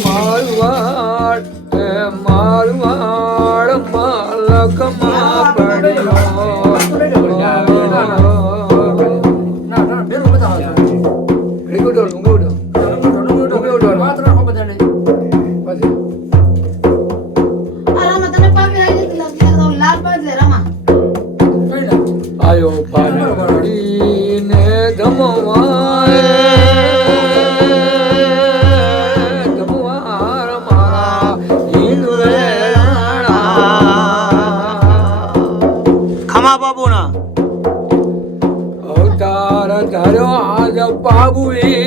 my life.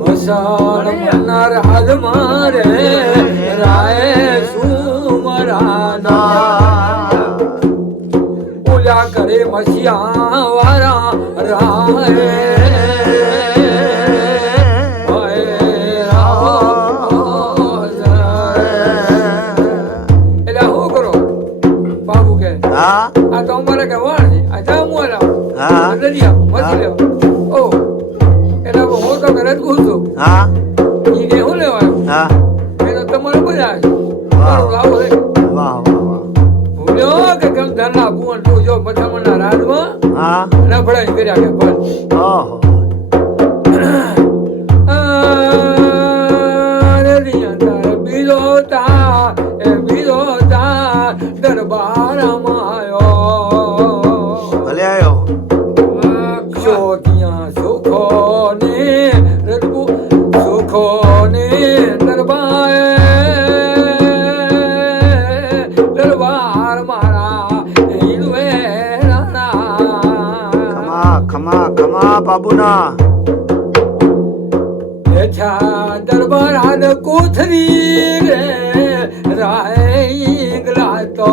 મસાણ મન્નાર હાલ મારે રાય સુમરાના. પૂજા કરે મસિયા વારા રાય એટલે શું કરો? બાબુ કે? આ તો અમારે કે વાણ છે આ જા મોરા હા. લેવા ઓ એટલે હું તો ઘરે જ ઘૂસતો હા. કે શું લેવાય હા. એ તો તમારે છે વાહ. મારું લાવો રે વાહ વાહ વાહ. ભૂલ્યો કે કેમ ધરના ભુવન તું જો મથામણના રાજમાં હા. નફળાઈ કર્યા કે પણ ઓહો. શોધિયા સુખો ને રજપુ સુખો ને દરબાર દરબાર મારા રાણા. ખમા ખમા ખમા બાબુના. બેઠા દરબાર હાલ કોથરી રે રાય તો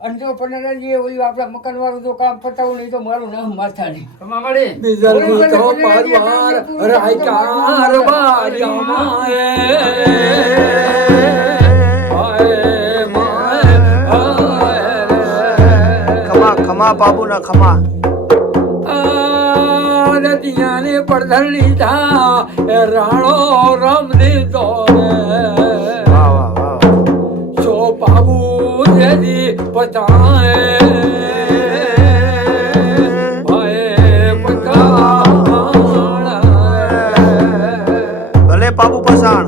અંજો પંડરાજી ઓલી આપણા મકાન વાળું તો કામ પતાવું નહીં તો મારું નામ માથા નહીં. બીજલ તો પરવાર રાયકાર બારિયામાં હાય માય હાય રે ખમા ખમા બાબુના ખમા. નદિયાને પડધર લીધા રાણો રમ દીધો જેદી પતાએ બાબુ પસાણ.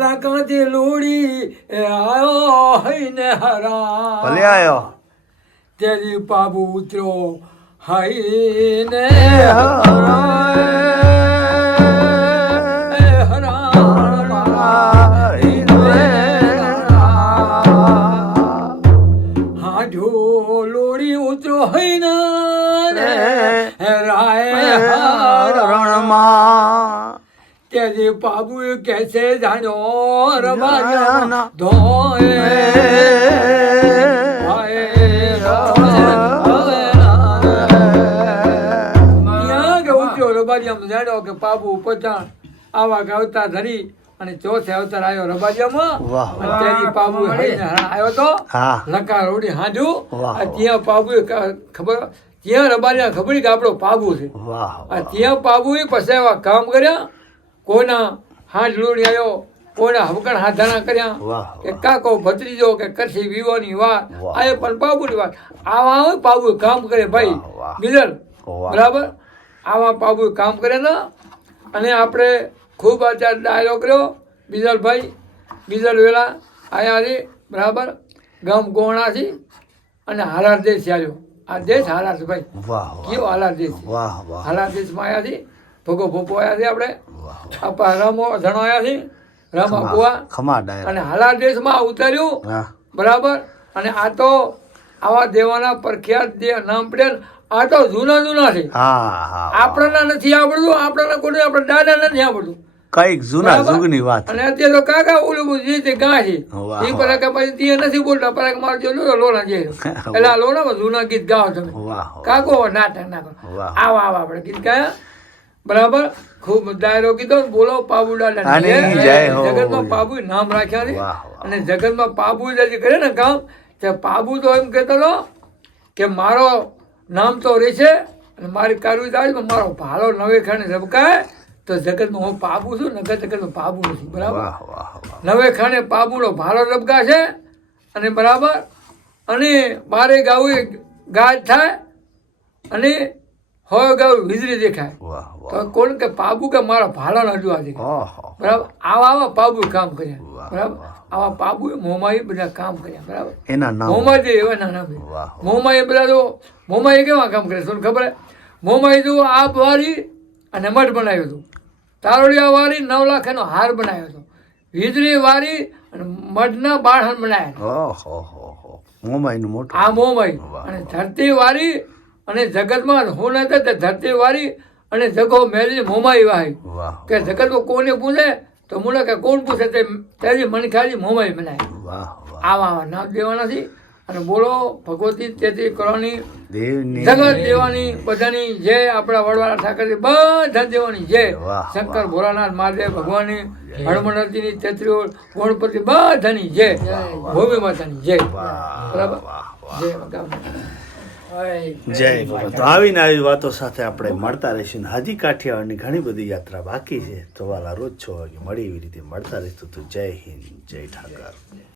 લાગાથી લોડી આયો હઈને હરા ભલે આવ્યો તેરી બાબુ ઉતર્યો હઈને હરા પાબુ જાણ્યો કે કે પાબુ પચાણ આવા ગાવતા ધરી અને ચોથે અવતાર આવ્યો રબારિયામાં અને ત્યાંથી પાબુ હરીને આવ્યો તો હા. લકાર રોડી હાંજુ આ ત્યાં પાબુ ખબર ત્યાં રબારિયા ખબર કે આપણો પાબુ છે? વાહ આ ત્યાં પાબુએ પછી એવા કામ કર્યા. કોઈના હાથ લોડી આવ્યો કોઈના હવકણ હાથાના કર્યા વાહ કે કાકો ભત્રીજો કે કરશી વિવોની વાત. આ પણ બાબુની વાત. આવા હોય બાબુ કામ કરે ભાઈ. બીજલ બરાબર? આવા બાબુ કામ કરે ને અને આપણે ખૂબ અત્યારે ડાયલો કર્યો. બીજલભાઈ બીજલ વેલા આયા છે બરાબર? ગામ ગોણાથી અને હાલાર દેશ આવ્યો. આ દેશ હાલાર ભાઈ. કેવો હાલાર દેશ હાલાર દેશમાં આવ્યા છે. ભોગો ભોગો આવ્યા છે આપણે. આપણા રામો ધણો આવ્યા છે રામા ખમા કુવા ખમા ડાયર. અને હાલાર દેશમાં ઉતાર્યું. બરાબર? અને આ તો આવા દેવાના પ્રખ્યાત જે નામ પડ્યા આ તો જૂના જૂના છે. આપણને નથી આવડતું આપણને કોઈ આપણા દાદા નથી આવડતું. કંઈક જૂના જુગની વાત અને અત્યારે તો કાકા ઓલું જે તે ગા છે એ પછી નથી બોલતા પરાક મારો જો લો લોણા જે એટલે આ લોણામાં જૂના ગીત ગાઓ તમે. વાહ વાહ. કાકો નાટક ના આવા આવા આપણે ગીત ગાયા. બરાબર? ખૂબ ડાયરો કીધો ને બોલો પાબુ દાદા આની જગતમાં પાબુ નામ રાખ્યા છે. અને જગતમાં પાબુ જે કરે ને કામ તે પાબુ તો એમ કહેતો હતો કે મારો નામ તો રહેશે અને મારી થાય મારો ભાલો નવે ખાને ઝબકાય તો જગતમાં હું પાબુ છું નગર જગતમાં પાબુ નથી. બરાબર? નવે ખાને પાબુનો ભાલો રબકા છે અને બરાબર? અને બારે ગાવું ગાજ થાય અને હોય ગાવું વીજળી દેખાય. તો કોણ કે પાબુ કે મારા ભાલાનો અજવા દેખાય ઓહો. બરાબર? આવા આવા પાબુ કામ કર્યા. બરાબર? આવા પાબુ મોમાએ બધા કામ કર્યા. બરાબર? એના નામ. મોમા જે એવા નાના વાહ બધા જો મોમાએ કેવા કામ કરે તમને ખબર મોમાએ જો આ વારી અને મઠ બનાવ્યું હતું. તારોડિયા વારી નવ લાખ એનો હાર બનાવ્યો હતો. વીજળી વારી અને મઢના બાળહણ બનાવ્યા મોમાઈનું મોટું. આ મોમાઈ. અને ધરતી વારી અને જગતમાં હું નથી ધરતી વાળી અને જગો મેલી મોમાઈ વાહી કે જગતમાં કોને પૂછે તો મુને કે કોણ પૂછે તે તેની મન ખાલી મોમાઈ વાહ આવા નામ દેવાના છે. અને બોલો ભગવતી તેથી કરવાની જગત દેવાની બધાની જય આપણા વડવાળા ઠાકર બધા દેવાની જય. શંકર ભોળાનાથ મહાદેવ ભગવાનની હનુમાનજીની તેત્રીઓ ગણપતિ બધાની જય. ભૂમિ માતાની જય. બરાબર? જય જય બાબા તો આવીને આવી વાતો સાથે આપણે મળતા રહીશું. હાજી કાઠિયાવાડની ઘણી બધી યાત્રા બાકી છે. તો વાલા રોજ છ વાગે મળી એવી રીતે મળતા રહીશું. તો જય હિન્દ જય ઠાકર.